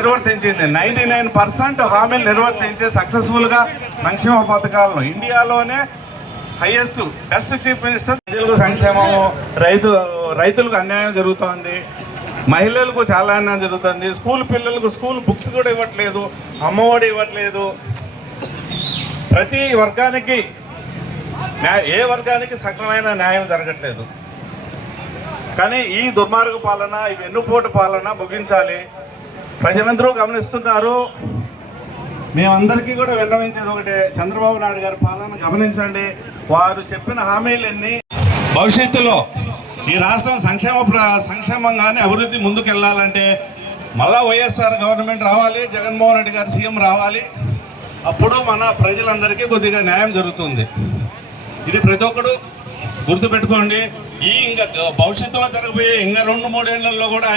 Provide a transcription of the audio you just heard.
నిర్వర్తించింది. 99% హామీలు నిర్వర్తించి సక్సెస్ఫుల్గా సంక్షేమ పథకాలను ఇండియాలోనే హైయెస్ట్ బెస్ట్ చీఫ్ మినిస్టర్. ప్రజలకు సంక్షేమము, రైతులకు అన్యాయం జరుగుతోంది, మహిళలకు చాలా అన్యాయం జరుగుతుంది, స్కూల్ పిల్లలకు స్కూల్ బుక్స్ కూడా ఇవ్వట్లేదు, అమ్మఒడి ఇవ్వట్లేదు. ప్రతి వర్గానికి ఏ వర్గానికి సక్రమైన న్యాయం జరగట్లేదు. కానీ ఈ దుర్మార్గ పాలన, ఈ వెన్నుపోటు పాలన ముగించాలి. ప్రజలందరూ గమనిస్తున్నారు. మేమందరికీ కూడా విన్నవించేది ఒకటే, చంద్రబాబు నాయుడు గారి పాలన గమనించండి. వారు చెప్పిన హామీలన్నీ భవిష్యత్తులో ఈ రాష్ట్రం సంక్షేమంగానే అభివృద్ధి ముందుకెళ్ళాలంటే మళ్ళా వైఎస్ఆర్ గవర్నమెంట్ రావాలి, జగన్మోహన్ రెడ్డి గారు సీఎం రావాలి. అప్పుడు మన ప్రజలందరికీ కొద్దిగా న్యాయం జరుగుతుంది. ఇది ప్రతి ఒక్కరు గుర్తుపెట్టుకోండి. ఇంకా భవిష్యత్తులో జరగబోయే ఇంకా 2-3 ఏళ్లలో కూడా